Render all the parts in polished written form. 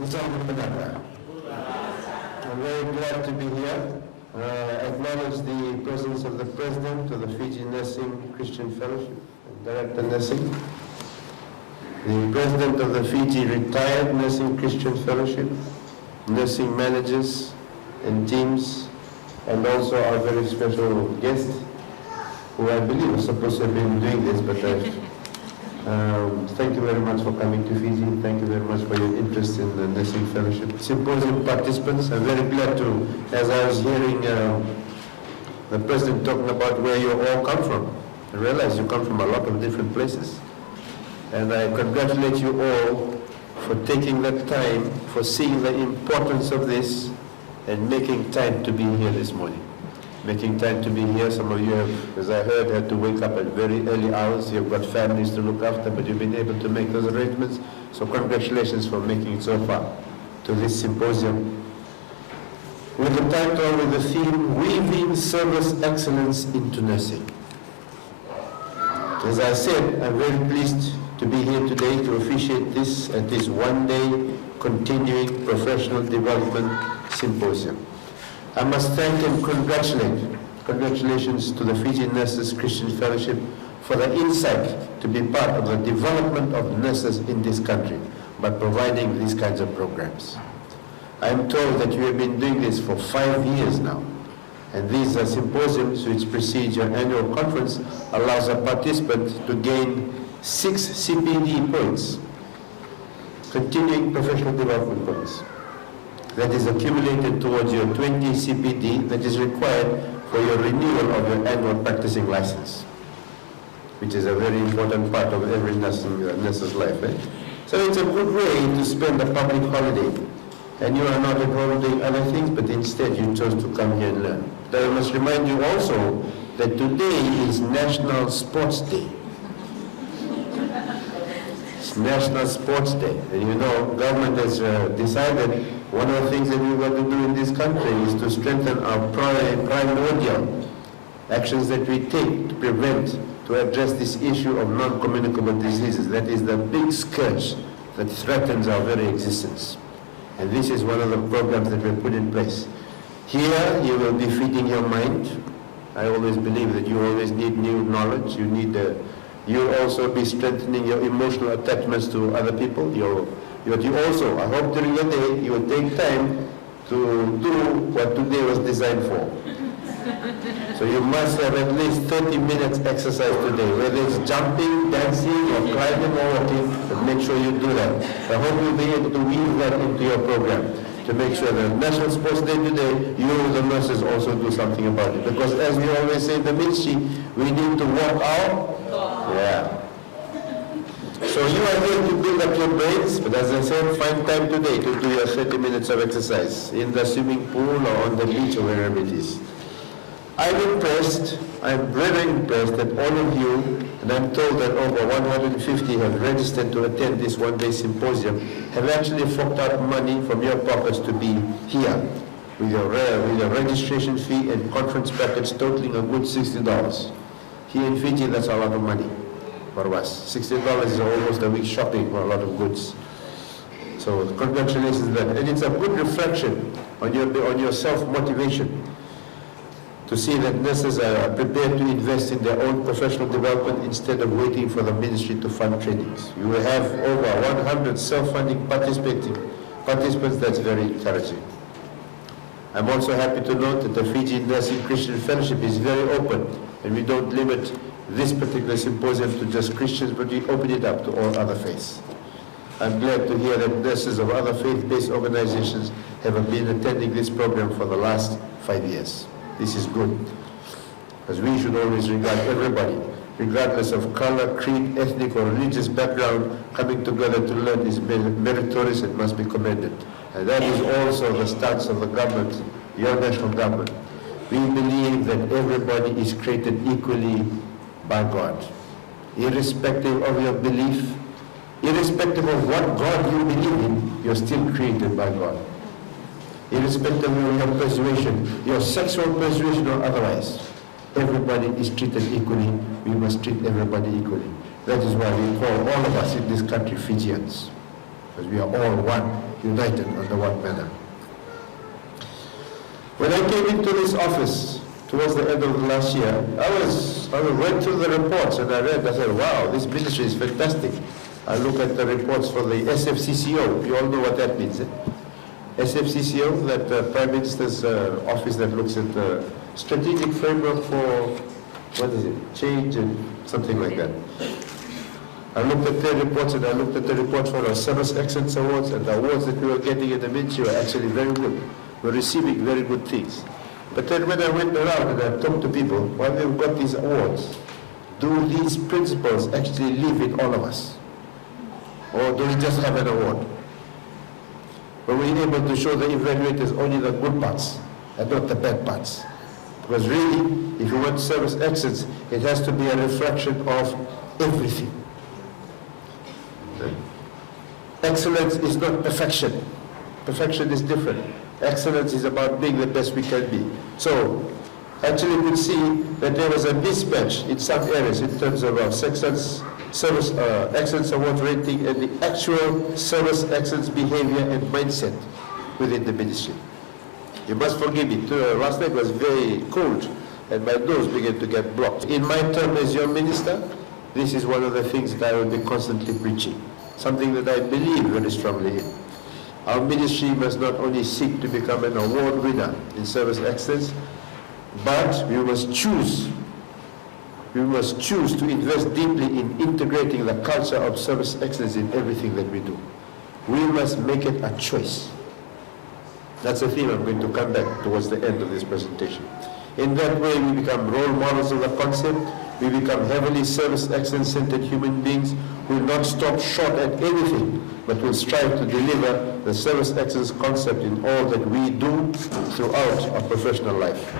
I'm very glad to be here. I acknowledge the presence of the President of the Fiji Nursing Christian Fellowship, Director Nursing, the President of the Fiji Retired Nursing Christian Fellowship, nursing managers and teams, and also our very special guest, who I believe was supposed to have been doing this, but thank you very much for coming to Fiji. Thank you very much for your interest in the Nursing Fellowship. Symposium participants, I'm very glad to, as I was hearing the President talking about where you all come from, I realize you come from a lot of different places. And I congratulate you all for taking that time, for seeing the importance of this, and making time to be here this morning. Making time to be here. Some of you have, as I heard, had to wake up at very early hours. You've got families to look after, but you've been able to make those arrangements. So congratulations for making it so far to this symposium. With the title, with the theme, Weaving Service Excellence into Nursing. As I said, I'm very pleased to be here today to officiate this at this one-day continuing professional development symposium. I must thank and congratulations to the Fijian Nurses Christian Fellowship for the insight to be part of the development of nurses in this country by providing these kinds of programs. I am told that you have been doing this for 5 years now, and these symposiums which precede your annual conference allows a participant to gain 6 CPD points, continuing professional development points. That is accumulated towards your 20 CPD that is required for your renewal of your annual practicing license, which is a very important part of every nurse's life. So it's a good way to spend a public holiday, and you are not at home doing other things, but instead you chose to come here and learn. But I must remind you also that today is National Sports Day. It's National Sports Day, and you know, government has decided one of the things that we've got to do in this country is to strengthen our primordial actions that we take to prevent, to address this issue of non-communicable diseases. That is the big scourge that threatens our very existence. And this is one of the programs that we put in place. Here, you will be feeding your mind. I always believe that you always need new knowledge. You'll also be strengthening your emotional attachments to other people. You also, I hope during the day, you will take time to do what today was designed for. So you must have at least 30 minutes exercise today, whether it's jumping, dancing, or climbing or walking, but make sure you do that. I hope you'll be able to weave that into your program to make sure that National Sports Day today, you, the nurses, also do something about it. Because as we always say in the ministry, we need to walk out. Yeah. So you are here to build up your brains, but as I said, find time today to do your 30 minutes of exercise in the swimming pool or on the beach or wherever it is. I'm impressed, I'm very impressed that all of you, and I'm told that over 150 have registered to attend this one-day symposium, have actually forked out money from your pockets to be here with your registration fee and conference package totaling a good $60. Here in Fiji, that's a lot of money for us. $60 is almost a week's shopping for a lot of goods. So congratulations on that. And it's a good reflection on your self-motivation to see that nurses are prepared to invest in their own professional development instead of waiting for the ministry to fund trainings. You will have over 100 self-funding participants. That's very encouraging. I'm also happy to note that the Fiji Nursing Christian Fellowship is very open, and we don't limit this particular symposium to just Christians, but we open it up to all other faiths. I'm glad to hear that nurses of other faith-based organizations have been attending this program for the last 5 years. This is good, because we should always regard everybody, regardless of color, creed, ethnic, or religious background, coming together to learn is meritorious and must be commended. And that is also the stance of the government, your national government. We believe that everybody is created equally by God. Irrespective of your belief, irrespective of what God you believe in, you're still created by God. Irrespective of your persuasion, your sexual persuasion or otherwise, everybody is treated equally. We must treat everybody equally. That is why we call all of us in this country Fijians, because we are all one united under one banner. When I came into this office towards the end of the last year, I went through the reports and I said, wow, this ministry is fantastic. I look at the reports for the SFCCO. You all know what that means, eh? SFCCO, that Prime Minister's office that looks at the strategic framework for, what is it, change and something like that. I looked at their reports and I looked at the report for our Service Excellence Awards, and the awards that we were getting in the ministry were actually very good. We're receiving very good things. But then when I went around and I talked to people, while we've got these awards, do these principles actually live in all of us? Or do we just have an award? But we're able to show the evaluators only the good parts and not the bad parts. Because really, if you want service excellence, it has to be a reflection of everything. Excellence is not perfection. Perfection is different. Excellence is about being the best we can be. So, actually we see that there was a mismatch in some areas in terms of our service excellence award rating and the actual service excellence behavior and mindset within the ministry. You must forgive me, last night was very cold and my nose began to get blocked. In my term as your minister, this is one of the things that I will be constantly preaching, something that I believe very strongly in. Our ministry must not only seek to become an award winner in service excellence, but we must choose to invest deeply in integrating the culture of service excellence in everything that we do. We must make it a choice. That's a theme I'm going to come back towards the end of this presentation. In that way, we become role models of the concept. We become heavily service excellence-centered human beings who will not stop short at anything, but will strive to deliver the service excellence concept in all that we do throughout our professional life.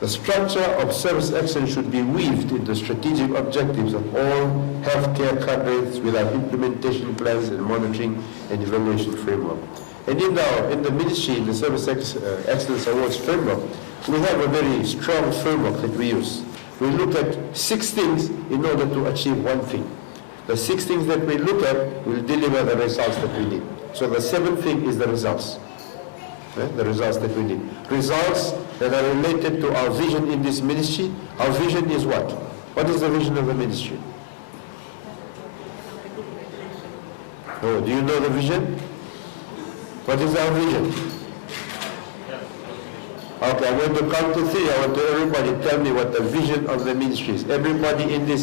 The structure of service excellence should be weaved into strategic objectives of all healthcare cadres with our implementation plans and monitoring and evaluation framework. And in the ministry, in the Service Excellence Awards framework, we have a very strong framework that we use. We look at 6 things in order to achieve one thing. The 6 things that we look at will deliver the results that we need. So the 7th thing is the results. The results that we need. Results that are related to our vision in this ministry. Our vision is what? What is the vision of the ministry? Oh, do you know the vision? What is our vision? Okay, I'm going to count to 3. I want everybody tell me what the vision of the ministry is. Everybody in the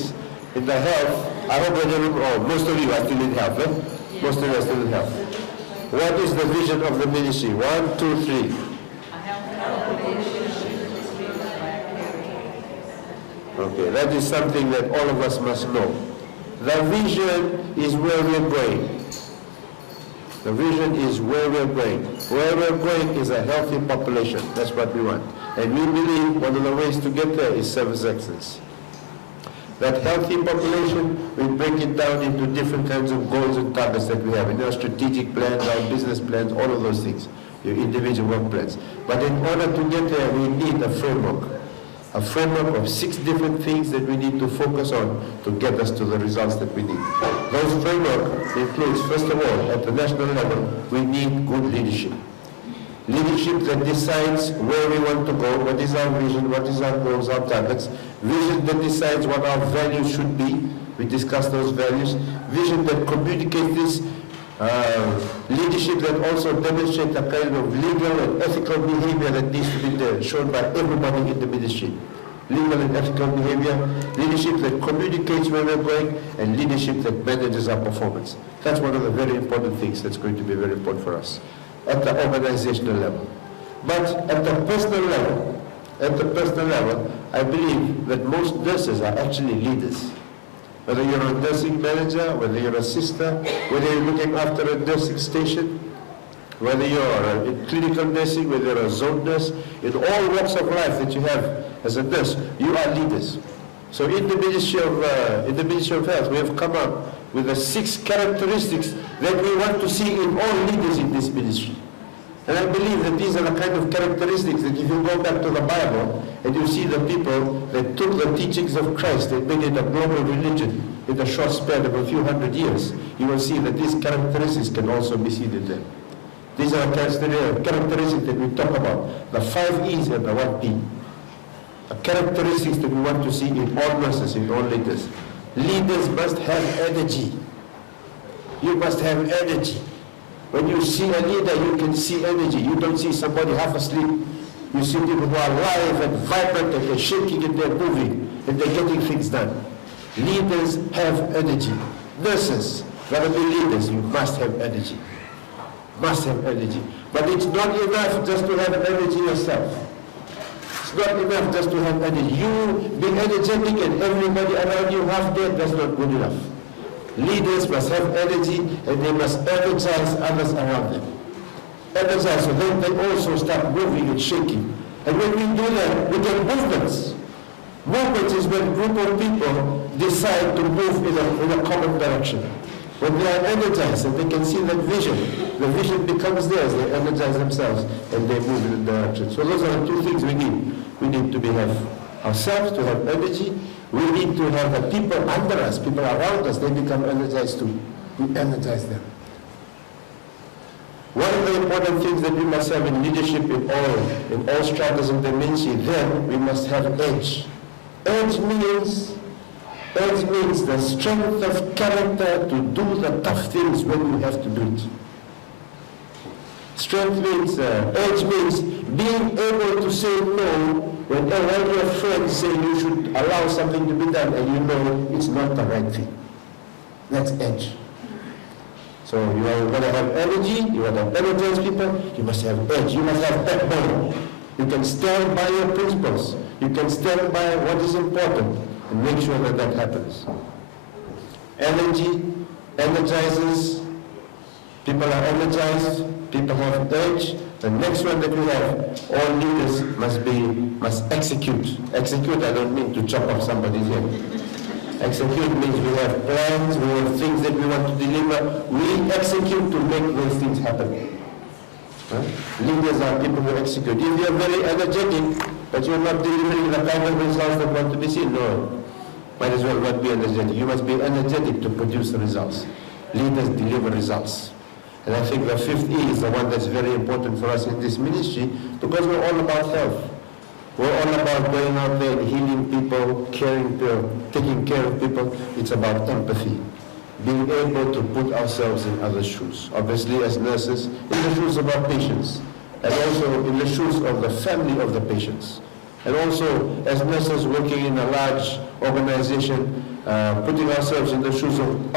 health, I hope that most of you are still in health, eh? Most of you are still in health. What is the vision of the ministry? 1, 2, 3. Okay, that is something that all of us must know. The vision is where we're going. The vision is where we're going. Where we're going is a healthy population. That's what we want. And we believe one of the ways to get there is service excellence. That healthy population, we break it down into different kinds of goals and targets that we have in our strategic plans, our business plans, all of those things, your individual work plans. But in order to get there, we need a framework of 6 different things that we need to focus on to get us to the results that we need. Those framework includes, first of all, at the national level, we need good leadership. Leadership that decides where we want to go, what is our vision, what is our goals, our targets. Vision that decides what our values should be. We discuss those values. Vision that communicates this. Leadership that also demonstrates a kind of legal and ethical behavior that needs to be there, shown by everybody in the ministry. Legal and ethical behavior, leadership that communicates where we're going, and leadership that manages our performance. That's one of the very important things that's going to be very important for us at the organizational level. But at the personal level, I believe that most nurses are actually leaders. Whether you're a nursing manager, whether you're a sister, whether you're looking after a nursing station, whether you're in clinical nursing, whether you're a zone nurse, in all walks of life that you have as a nurse, you are leaders. So in the Ministry of Health, we have come up with the 6 characteristics that we want to see in all leaders in this ministry. And I believe that these are the kind of characteristics that if you go back to the Bible and you see the people that took the teachings of Christ and made it a global religion in the short span of a few hundred years, you will see that these characteristics can also be seen in them. These are characteristics that we talk about, the 5 E's and the 1 P. The characteristics that we want to see in all nurses, in all leaders. Leaders must have energy. You must have energy. When you see a leader, you can see energy. You don't see somebody half asleep. You see people who are alive and vibrant and they're shaking and they're moving and they're getting things done. Leaders have energy. Nurses, rather be leaders, you must have energy. Must have energy. But it's not enough just to have energy yourself. It's not enough just to have energy. You being energetic and everybody around you half dead, that's not good enough. Leaders must have energy and they must energize others around them. Energize, so then they also start moving and shaking. And when we do that, we get movements. Movements is when a group of people decide to move in a common direction. When they are energized and they can see that vision, the vision becomes theirs. They energize themselves and they move in the direction. So those are the 2 things we need. We need to have ourselves, to have energy. We need to have the people under us, people around us, they become energized too. We energize them. One of the important things that we must have in leadership in all stratas and dimensions, then we must have edge. Edge means the strength of character to do the tough things when you have to do it. Edge means being able to say no when all your friends say you should allow something to be done and you know it's not the right thing. That's edge. So you are going to have energy, you want to energize people, you must have edge, you must have backbone. You can stand by your principles. You can stand by what is important and make sure that that happens. Energy energizes, people are energized, people have edge. The next one that we have, all leaders must execute. Execute, I don't mean to chop off somebody's head. Execute means we have plans, we have things that we want to deliver. We execute to make those things happen. Leaders are people who execute. If you're very energetic, but you're not delivering the kind of results that want to be seen, no. Might as well not be energetic. You must be energetic to produce the results. Leaders deliver results. And I think the 5th E is the one that's very important for us in this ministry because we're all about health. We're all about going out there and healing people, taking care of people. It's about empathy. Being able to put ourselves in others' shoes. Obviously, as nurses, in the shoes of our patients, and also in the shoes of the family of the patients. And also, as nurses working in a large organization, putting ourselves in the shoes of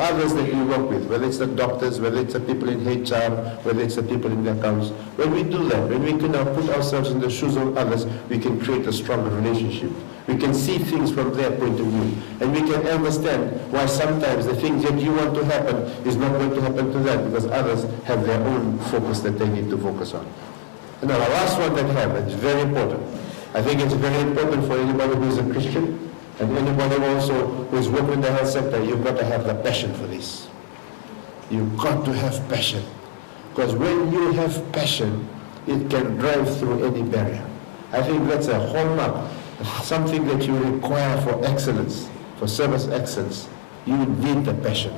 others that we work with, whether it's the doctors, whether it's the people in HR, whether it's the people in the accounts. When we do that, when we can put ourselves in the shoes of others, we can create a stronger relationship. We can see things from their point of view. And we can understand why sometimes the things that you want to happen is not going to happen to them because others have their own focus that they need to focus on. And now the last one that I have, it's very important. I think it's very important for anybody who is a Christian and anybody also who is working in the health sector. You've got to have the passion for this. You've got to have passion. Because when you have passion, it can drive through any barrier. I think that's a hallmark, something that you require for excellence, for service excellence. You need the passion.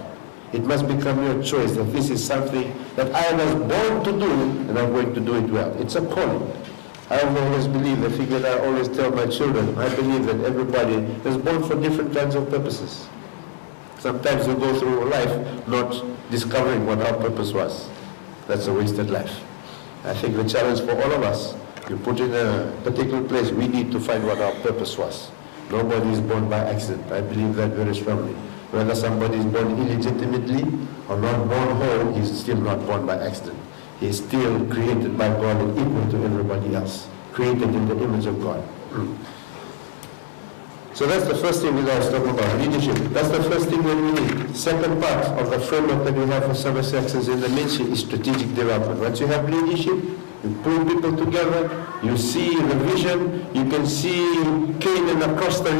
It must become your choice that this is something that I was born to do and I'm going to do it well. It's a calling. I always believe, the thing that I always tell my children, I believe that everybody is born for different kinds of purposes. Sometimes we go through life not discovering what our purpose was. That's a wasted life. I think the challenge for all of us, you put in a particular place, we need to find what our purpose was. Nobody is born by accident. I believe that very strongly. Whether somebody is born illegitimately or not born whole, he's still not born by accident. He is still created by God and equal to everybody else, created in the image of God. So that's the first thing that I was talking about, leadership. That's the first thing that we need. Second part of the framework that we have for service excellence in the ministry is strategic development. Once you have leadership, you pull people together, you see the vision, you can see Canaan across the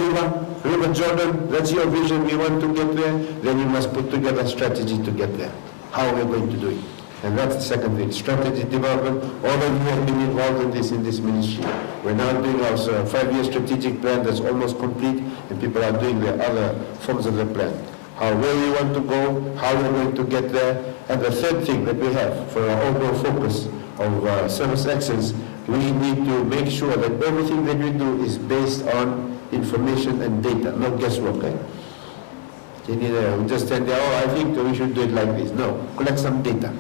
River Jordan, that's your vision, we want to get there, then you must put together a strategy to get there. How are we going to do it? And that's the second thing, strategy development. All of you have been involved in this ministry. We're now doing our 5-year strategic plan that's almost complete, and people are doing the other forms of the plan. how where we want to go, how we're going to get there. And the third thing that we have for our overall focus of service excellence, we need to make sure that everything that we do is based on information and data, not guesswork. Eh? You need we just stand there, oh, I think we should do it like this. No, collect some data.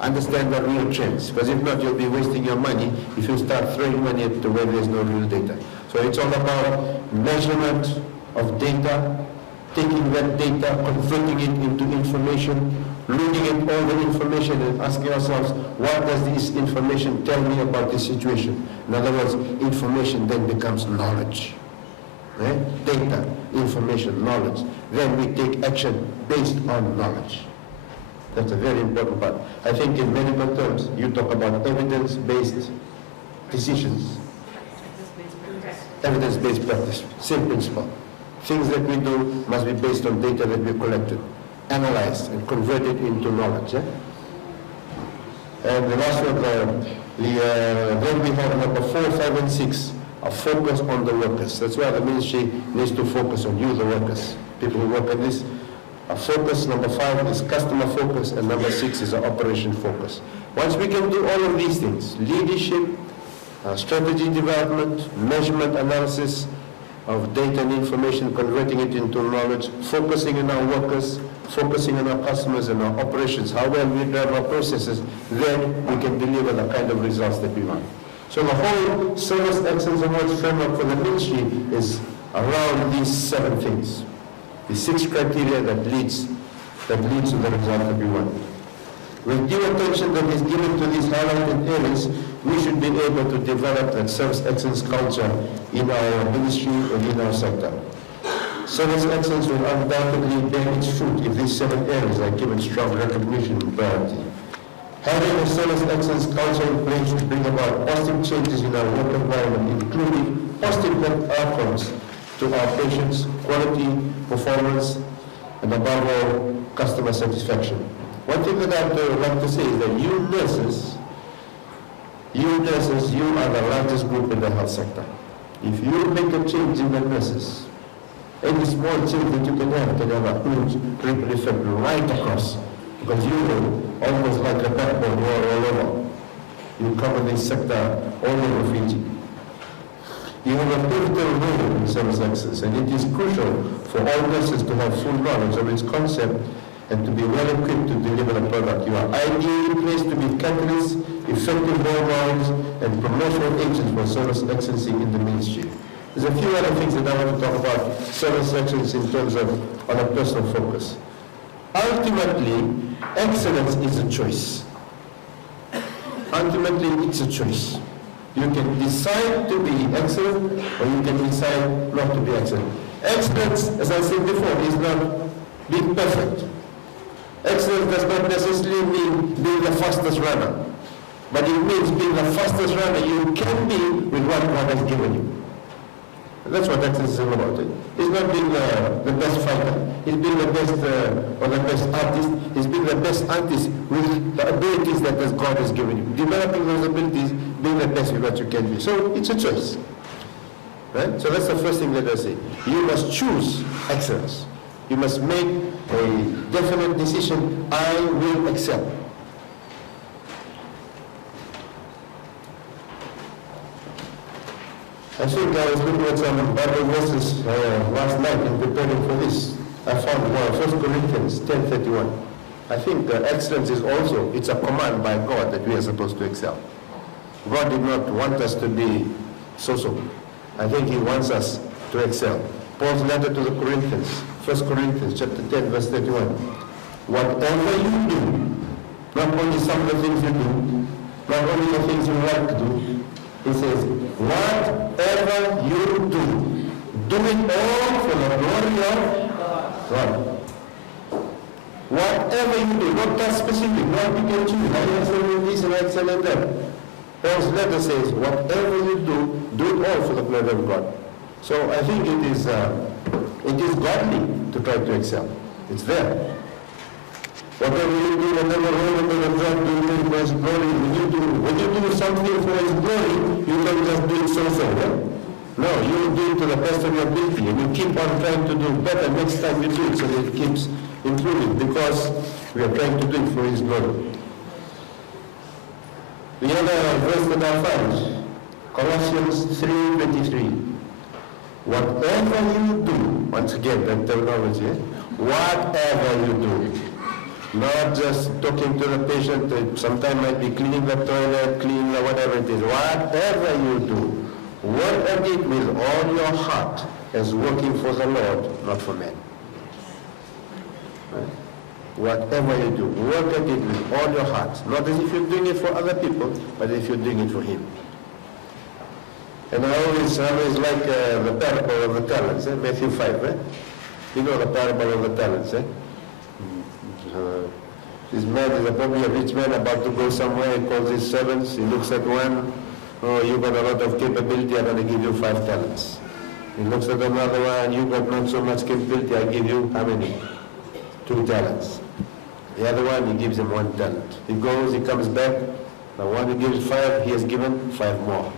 Understand the real trends, because if not, you'll be wasting your money if you start throwing money at where there's no real data. So it's all about measurement of data, taking that data, converting it into information, looking at all the information and asking ourselves, what does this information tell me about the situation? In other words, information then becomes knowledge. Right? Data, information, knowledge. Then we take action based on knowledge. That's a very important part. I think in medical terms, you talk about evidence-based decisions. Evidence-based practice, same principle. Things that we do must be based on data that we collected, analyzed, and converted into knowledge. Eh? And the last one, then we have number 4, 5, and 6, a focus on the workers. That's why the ministry needs to focus on you, the workers, people who work on this. A focus, number 5 is customer focus, and number 6 is operation focus. Once we can do all of these things, leadership, strategy development, measurement analysis of data and information, converting it into knowledge, focusing on our workers, focusing on our customers and our operations, how well we drive our processes, then we can deliver the kind of results that we want. So the whole Service Excellence Awards framework for the ministry is around these 7 things. The 6 criteria that leads to the result that we want. With due attention that is given to these highlighted areas, we should be able to develop that service excellence culture in our ministry and in our sector. Service excellence will undoubtedly bear its fruit if these 7 areas are given strong recognition and priority. Having a service excellence culture in place to bring about positive changes in our work environment, including positive outcomes to our patients, quality, performance, and above all, customer satisfaction. One thing that I would like to say is that you nurses, you are the largest group in the health sector. If you make a change in the nurses, any small change that you can have a huge ripple effect right across, because you are almost like a backbone all over. You cover this sector all over Fiji. You have a pivotal role in service excellence, and it is crucial for all nurses to have full knowledge of its concept and to be well equipped to deliver the product. You are ideally placed to be catalysts, effective role models, and promotional agents for service excellence in the ministry. There's a few other things that I want to talk about service excellence in terms of on a personal focus. Ultimately, excellence is a choice. Ultimately, it's a choice. You can decide to be excellent, or you can decide not to be excellent. Excellence, as I said before, is not being perfect. Excellence does not necessarily mean being the fastest runner, but it means being the fastest runner you can be with what God has given you. That's what excellence is all about. It's not being the best fighter. It's being the best or the best artist. It's being the best artist with the abilities that God has given you. Developing those abilities, being the best with what you can be. So it's a choice. Right? So that's the first thing that I say. You must choose excellence. You must make a definite decision, I will excel. I think I was looking at some Bible verses last night in preparing for this. I found 1 Corinthians 10:31. I think excellence is also, it's a command by God that we are supposed to excel. God did not want us to be so-so. I think He wants us to excel. Paul's letter to the Corinthians, 1 Corinthians chapter 10, verse 31. Whatever you do, not only some of the things you do, not only the things you like to do, he says, whatever you do it all for the glory of God. Whatever you do, not that specific, not you can choose, I excel this and I excel in that. Paul's letter says, whatever you do it all for the glory of God. So I think it is godly to try to excel. It's there. Whatever you do, whatever role of God do it for His glory, when you do something for His glory, you don't just do it so-so. Right? No, you do it to the best of your ability, and you keep on trying to do better next time you do it, so that it keeps improving, because we are trying to do it for His glory. The other verse that I found, Colossians 3:23. Whatever you do, once again, that terminology, whatever you do, not just talking to the patient, sometimes might be cleaning the toilet, cleaning whatever it is, whatever you do, work at it with all your heart as working for the Lord, not for men. Right? Whatever you do, work at it with all your heart, not as if you're doing it for other people, but if you're doing it for Him. And I always like the parable of the talents, Matthew 5. You know the parable of the talents. This man is probably a rich man about to go somewhere. He calls his servants. He looks at one. Oh, you got a lot of capability. I'm going to give you 5 talents. He looks at another one. You got not so much capability. I give you how many? 2 talents. The other one, he gives him 1 talent. He goes. He comes back. The one who gives 5, he has given 5 more.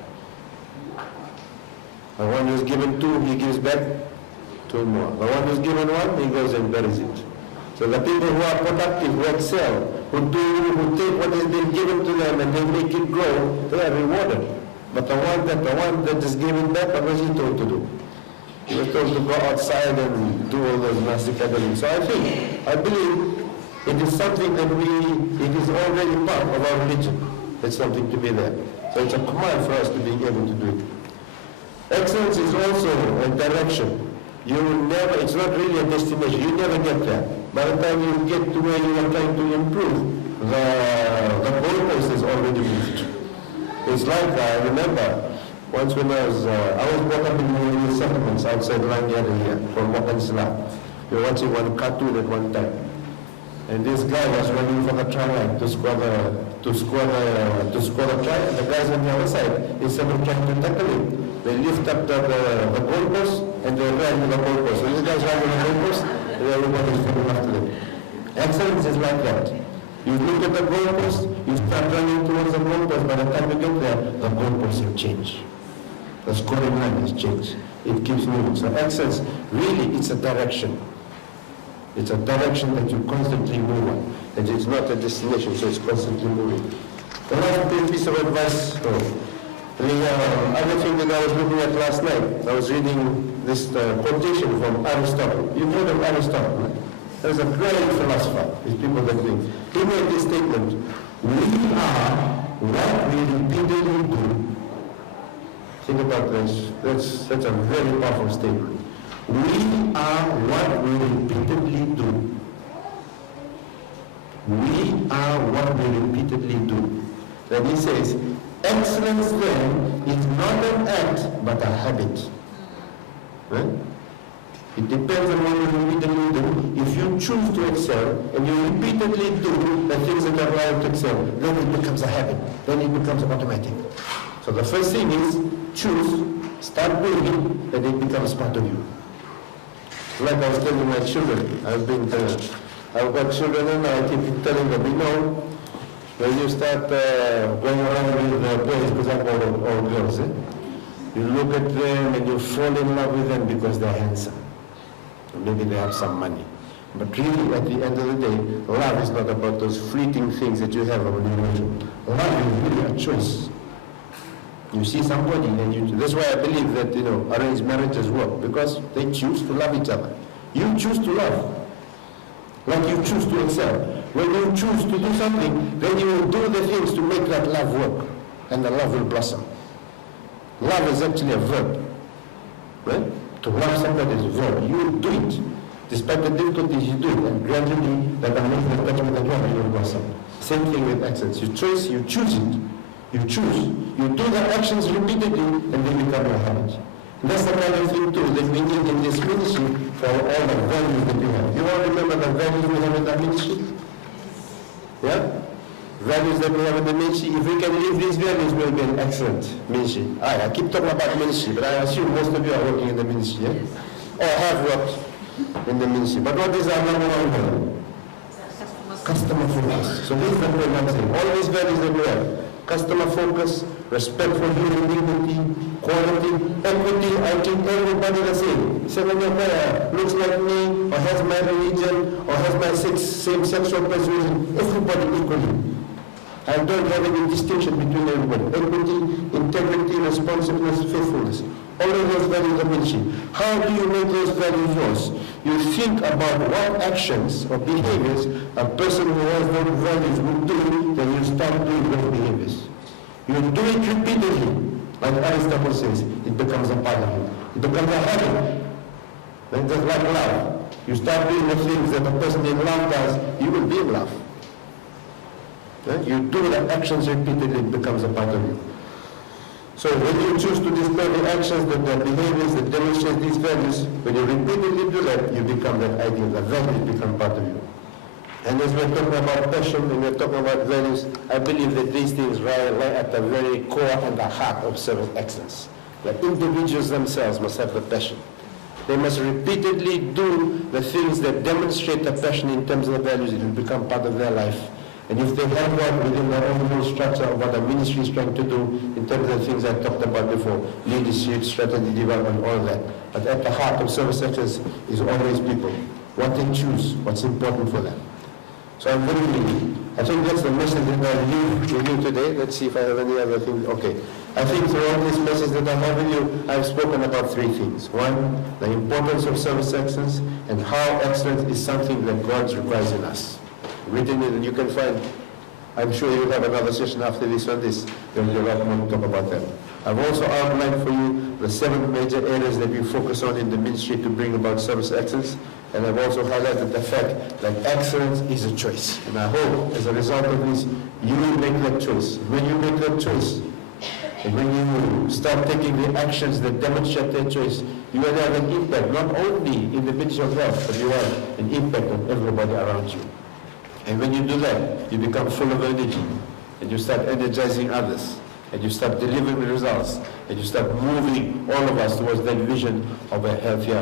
The one who's given 2, he gives back 2 more. The one who's given 1, he goes and buries it. So the people who are productive, who excel, who take what has been given to them and they make it grow, they are rewarded. But the one that is given back, what was he told to do? He was told to go outside and do all those nasty gatherings. So I believe it is something that it is already part of our religion. It's something to be there. So it's a command for us to be able to do it. Excellence is also a direction. It's not really a destination. You never get there. By the time you get to where you are trying to improve, the goalpost is already moved. It's like, I remember, once when I was brought up in the settlements outside Lanyard here, from Wakansla. We were watching one cartoon at one time. And this guy was running for the try line to score the try, and the guys on the other side, instead of trying to tackle him, they lift up the goalpost and they ran with the goalpost. So these guys ran with the goalpost and everybody is coming after them. Excellence is like that. You look at the goalpost, you start running towards the goalpost. By the time you get there, the goalpost will change. The scoring line has changed. It keeps moving. So excellence, really, it's a direction. It's a direction that you constantly move on. And it's not a destination, so it's constantly moving. The last piece of advice, the other thing that I was looking at last night, I was reading this quotation from Aristotle. You've heard of Aristotle, right? There's a great philosopher, these people that think. He made this statement, we are what we repeatedly do. Think about this. That's a very powerful statement. We are what we repeatedly do. We are what we repeatedly do. Then he says, excellence then is not an act, but a habit. Right? It depends on what you repeatedly do. If you choose to excel, and you repeatedly do the things that are required to excel, then it becomes a habit. Then it becomes automatic. So the first thing is, choose, start doing it, and it becomes part of you. Like I was telling my children, I've got children and I keep telling them, when you start going around with boys, because I've got all girls, you look at them and you fall in love with them because they're handsome. Maybe they have some money. But really, at the end of the day, love is not about those fleeting things that you have on the emotion. Love is really a choice. You see somebody and that's why I believe that, arranged marriages work, because they choose to love each other. You choose to love. Like you choose to excel. When you choose to do something, then you will do the things to make that love work. And the love will blossom. Love is actually a verb. Right? To love somebody is a verb. You do it. Despite the difficulties you do it. And gradually, that amazing attachment and love will blossom. Same thing with excellence. You choose it. You choose. You do the actions repeatedly and they become your habit. And that's another thing too that we need in this ministry for all the values that we have. You all remember the values we have in the ministry? Yeah? Values that we have in the ministry. If we can live these values, we'll be an excellent ministry. I keep talking about ministry, but I assume most of you are working in the ministry, yeah? Or have worked in the ministry. But what is our number one value? Customer focus. So this is the point I'm saying. All these values that we have. Customer focus, respect for human dignity, quality, equity. I treat everybody the same. Seven looks like me, or has my religion, or has my same sexual persuasion, everybody equally. I don't have any distinction between everybody. Equity, integrity, responsiveness, faithfulness. All of those values are mentioned. How do you make those values yours? You think about what actions or behaviors a person who has those values would do, then you start doing those behaviors. You do it repeatedly. Like Aristotle says, it becomes a part of you. It becomes a habit. Then just like love. You start doing the things that a person in love does, you will be in love. You do the actions repeatedly, it becomes a part of you. So when you choose to display the actions, the behaviors that demonstrate these values, when you repeatedly do that, you become that ideal. The values become part of you. And as we're talking about passion and we're talking about values, I believe that these things lie at the very core and the heart of service excellence. The individuals themselves must have the passion. They must repeatedly do the things that demonstrate the passion in terms of the values. It will become part of their life. And if they have one within their own little structure of what the ministry is trying to do in terms of the things I talked about before, leadership, strategy development, all that. But at the heart of service excellence is always people. What they choose, what's important for them. So I'm very pleased. I think that's the message that I leave with you today. Let's see if I have any other things. Okay. I think throughout this message that I have with you, I've spoken about three things. One, the importance of service excellence and how excellence is something that God requires in us. Written in, and you can find, I'm sure you'll have another session after this on this. There'll be a lot more to talk about them. I've also outlined for you the 7 major areas that we focus on in the ministry to bring about service excellence. And I've also highlighted the fact that excellence is a choice. And I hope as a result of this, you will make that choice. When you make that choice, and when you start taking the actions that demonstrate that choice, you will have an impact, not only in the ministry of health, but you have an impact on everybody around you. And when you do that, you become full of energy, and you start energizing others, and you start delivering results, and you start moving all of us towards that vision of a healthier